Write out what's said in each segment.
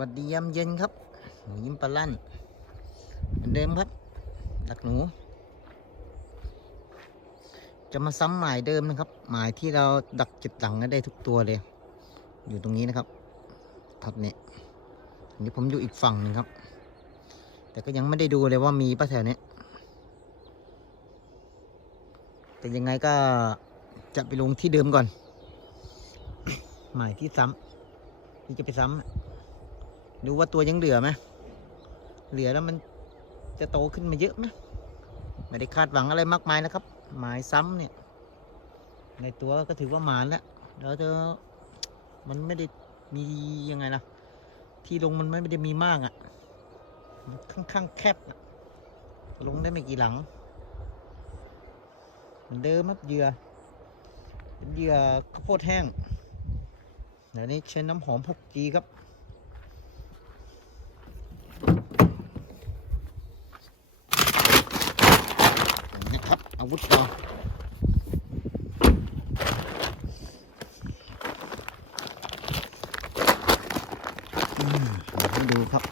วัสดียามเย็นครับ หนูยิ้มปลาลั่นเหมือนเดิมครับดักหนู จะมาซ้ำหมายเดิมนะครับ หมายที่เราดักจิตหลังได้ทุกตัวเลย อยู่ตรงนี้นะครับทัดเนี่ยอันนี้ผมอยู่อีกฝั่งหนึ่งครับ แต่ก็ยังไม่ได้ดูเลยว่ามีป้าแถวเนี้ยแต่ยังไงก็จะไปลงที่เดิมก่อน หมายที่ซ้ำที่จะไปซ้ำ ดูว่าตัวยังเหลือไหมเหลือแล้วมันจะโตขึ้นมาเยอะไหมไม่ได้คาดหวังอะไรมากมายนะครับ หมายซ้ำเนี่ย ในตัวก็ถือว่าหมานแล้วแล้วจะมันไม่ได้มียังไงล่ะ ที่ลงมันไม่ได้มีมากอะ่ะค่อนข้างแคบลงได้ไม่กี่หลังเหมือนเดิมครับเหยื่อเป็นเหยื่อข้าวโพดแห้งเดี๋ยวนี้ใช้น้ำหอม 6G ครับ นะครับ อาวุธเราให้ดูครับ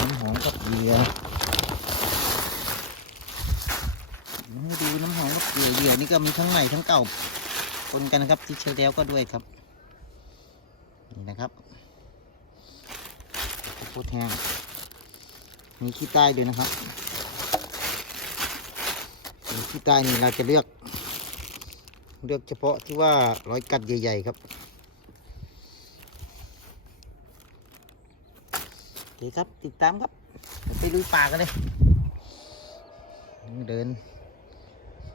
น้ำหอมกับเหยื่อดูน้ำหอมกับเหยื่อเหยื่อนี่ก็มีทั้งใหม่ทั้งเก่าปนกันนะครับที่เชลแล้วก็ด้วยครับ นี่นะครับ ข้าวโพดแห้งมีขี้ใต้ด้วยนะครับขี้ใต้นี่เราจะเลือก เลือกเฉพาะที่ว่าร้อยกัดใหญ่ ๆ ครับโอเคครับติดตามครับ ไปลุยป่ากันเลยเดิน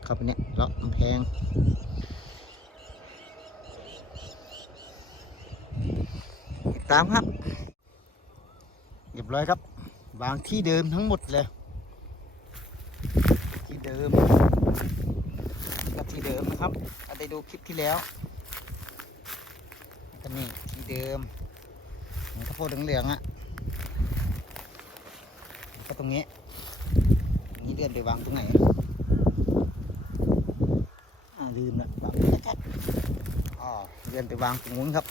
เข้าไปเนี่ยเลาะกำแพงตามครับ เรียบร้อยครับ วางที่เดิมทั้งหมดเลย ที่เดิมก็ที่เดิมนะครับถ้าได้ดูคลิปที่แล้วก็นี่ที่เดิมเหมือนข้าโพดเหลืองๆอะก็ตรงนี้นี้เดือนไปวางตรงไหนอ่าลืมละวางไม่ชัดๆอ๋อเดือนไปวางตรงนู้นครับ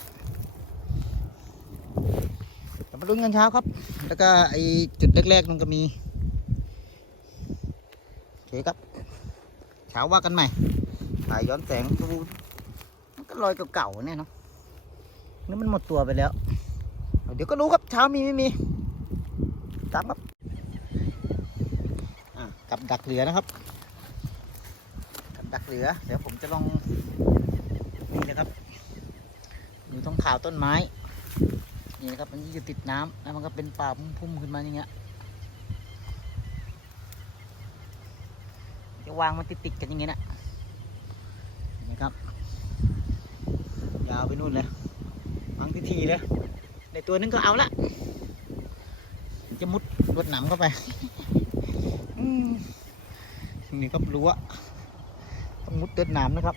มาลุ้นกันเช้าครับ แล้วก็ไอจุดแรกๆมันก็มีโอเคครับ เช้าว่ากันใหม่ถ่ายย้อนแสงดูมันก็ลอยเก่าๆเนี่ยเนาะนี่มันหมดตัวไปแล้ว เดี๋ยวก็รู้ครับเช้ามีไม่มีตามครับกับดักเหลือนะครับกับดักเหลือ เดี๋ยวผมจะลองนี่นะครับอยู่ตรงข่าวต้นไม้ นี่นะครับมันอยู่ติดน้ำแล้วมันก็เป็นป่าพุ่มๆขึ้นมาอย่างเงี้ยจะวางมันติดๆกันอย่างเงี้ยนะนี่ครับ ยาวไปนู่นเลยวางทีๆเลยในตัวนึงก็เอาละจะมุดรวดหนำเข้าไปมนี่ครับรั้วต้องมุดเดินหนามนะครับ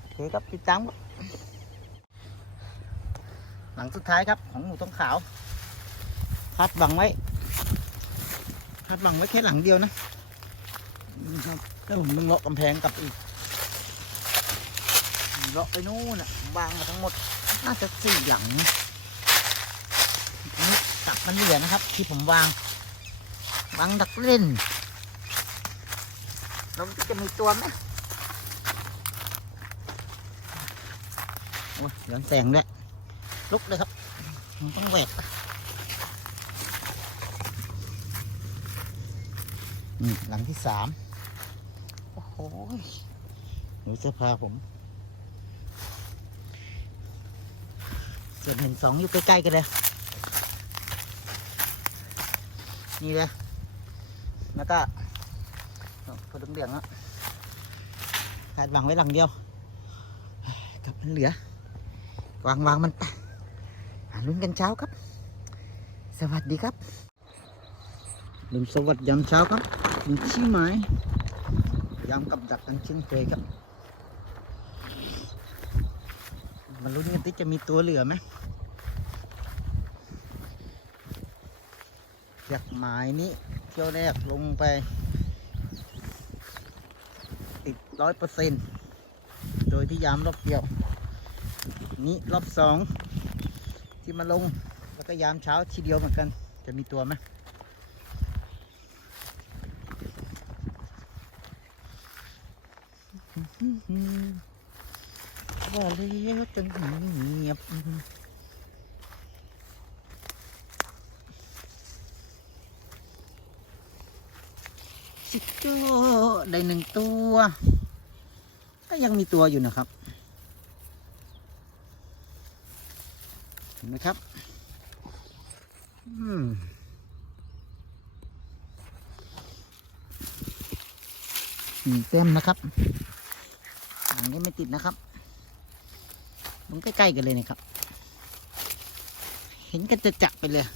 โอเคครับติดตามครับ หลังสุดท้ายครับของหนูต้องขาวคาดบังไว้คาดบังไว้แค่หลังเดียวนะครับแล้วผมต้องเลาะกำแพงกลับอีกเลาะไปนู่นอะวางมาทั้งหมดน่าจะสี่หลังนะนี่กลับมันเหลือนะครับ ที่ผมวางวางดักเล่นเราจะมีตัวไหมโอ้ยย้อนแสงด้วย ลุกเลยครับ มันต้องแหวกนี่หลังที่สาม โอ้โห หนูเสื้อผ้าผมส่วนเห็นสองอยู่ใกล้ ๆ กันเลย นี่เลยแล้วก็พอเหลืองๆอะขาดวางไว้หลังเดียวกลับมันเหลือ วางวางมันไปหา ลุ้นกันเช้าครับ สวัสดีครับลุงสวัสดียามเช้าครับมีชี้ไม้ยามกับดักกันเช่นเคยครับมาลุ้นกันที่จะมีตัวเหลือไหมจากหมายนี้เที่ยวแรกลงไป ติดร้อยเปอร์เซ็นต์โดยพี่ยามรอบเดียว นี้รอบสอง ที่มาลง แล้วก็ยามเช้าทีเดียวเหมือนกัน จะมีตัวไหมว่าแล้วจังเงียบสิโก้ได้หนึ่งตัว ก็ยังมีตัวอยู่นะครับ ห็นไหมครับอืมเต็มนะครับอันนี้ไม่ติดนะครับมันใกล้ๆกันเลยนะครับ เห็นกันจะจะๆไปเลย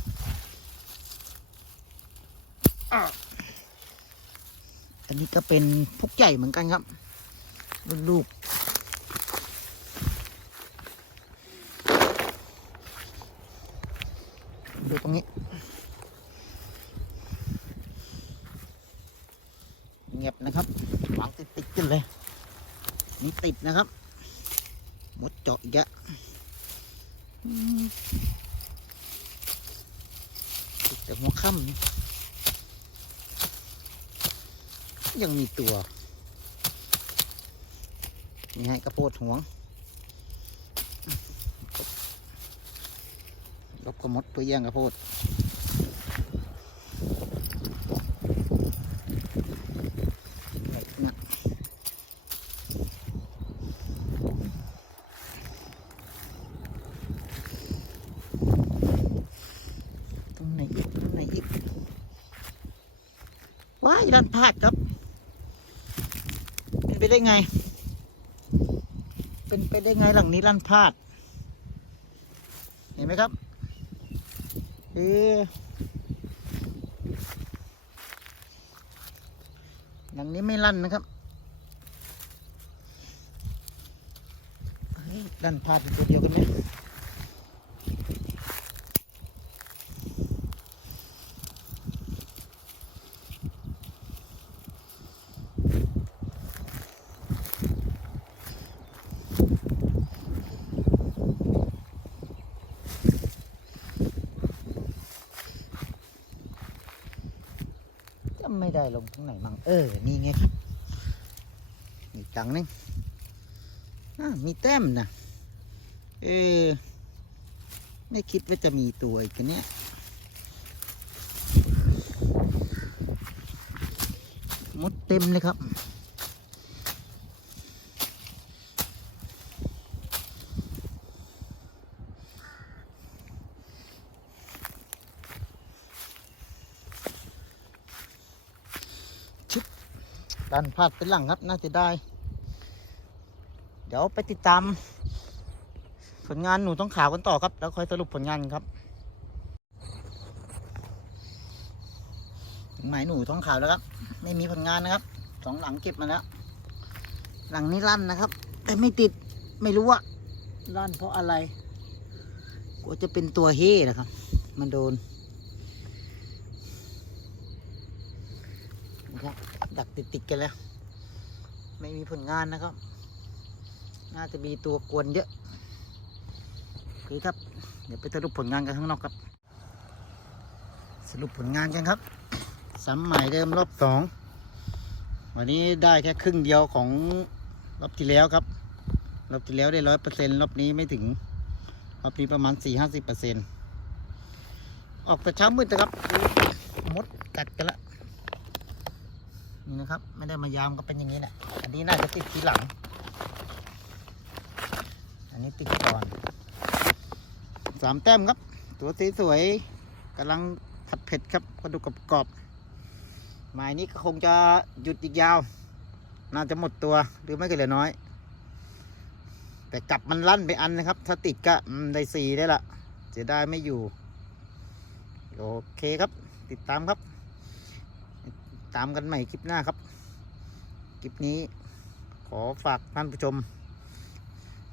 อันนี้ก็เป็นพุกใหญ่เหมือนกันครับ ลูก ดูต รงนี้ เงียบนะครับวางติดติดกันเลย นี่ติดนะครับมดเจาะอีกแล้วอืมติดแต่หัวค่ำยังมีตัว นี่ให้กระโปดหวง ลบกระมดตัวแย่งกระโปดตรงไหนอีกตรงไหนอีกว้ายดันพลาดครับ เป็นไปได้ไง เป็นไปได้ไงหลังนี้ลั่นพลาด เห็นไหมครับ เออย่างนี้ไม่ลั่นนะครับลั่นพลาดเป็นตัวเดียวกันไหม ลงตรงไหนมั่งเออ นี่ไงครับมีตังนึงอ่มีแต้มนะเออ ไม่คิดว่าจะมีตัวอีกอันเนี่ยมดเต็มเลยครับ ดันพลาดเป็นหลังครับน่าจะได้ เดี๋ยวไปติดตาม ผลงานหนูต้องขาวกันต่อครับ แล้วค่อยสรุปผลงานครับหมายหนูท้องขาวแล้วครับ ไม่มีผลงานนะครับสองหลังเก็บมาแล้ว หลังนี้ลั่นนะครับ แต่ไม่ติดไม่รู้ว่าลั่นเพราะอะไรกลัวจะเป็นตัวเฮ่นะครับ มันโดนนะครับ ดัก ติดติดๆกันแล้ว ไม่มีผลงานนะครับ น่าจะมีตัวกวนเยอะโอเคครับ เดี๋ยวไปสรุปผลงานกันข้างนอกครับ สรุปผลงานกันครับซ้ำใหม่เดิมรอบสองวันนี้ได้แค่ครึ่งเดียวของรอบที่แล้วครับ รอบที่แล้วได้ร้อยเปอร์เซ็นต์รอบนี้ไม่ถึง รอบนี้ประมาณสี่ห้าสิบเปอร์เซ็นต์ออกแต่เช้ามืดนะครับ มดกัดกันละ นี่นะครับ ไม่ได้มายามก็เป็นอย่างนี้แหละ อันนี้น่าจะติดทีหลัง อันนี้ติดก่อนสามแต้มครับ ตัวสีสวยกำลังผัดเผ็ดครับกระดูกกรอบหมายนี้ก็คงจะหยุดอีกยาว น่าจะหมดตัวหรือไม่ก็เหลือน้อย แต่กลับมันลั่นไปอันนะครับ ถ้าติดก็ได้สี่ได้ละเสียดายไม่อยู่ โอเคครับ ติดตามครับ ตามกันใหม่คลิปหน้าครับ คลิปนี้ขอฝากท่านผู้ชม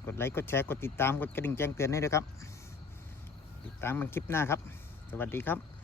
กดไลค์ กดแชร์ กดติดตาม กดกระดิ่งแจ้งเตือนให้ด้วยครับ ติดตามมันคลิปหน้าครับ สวัสดีครับ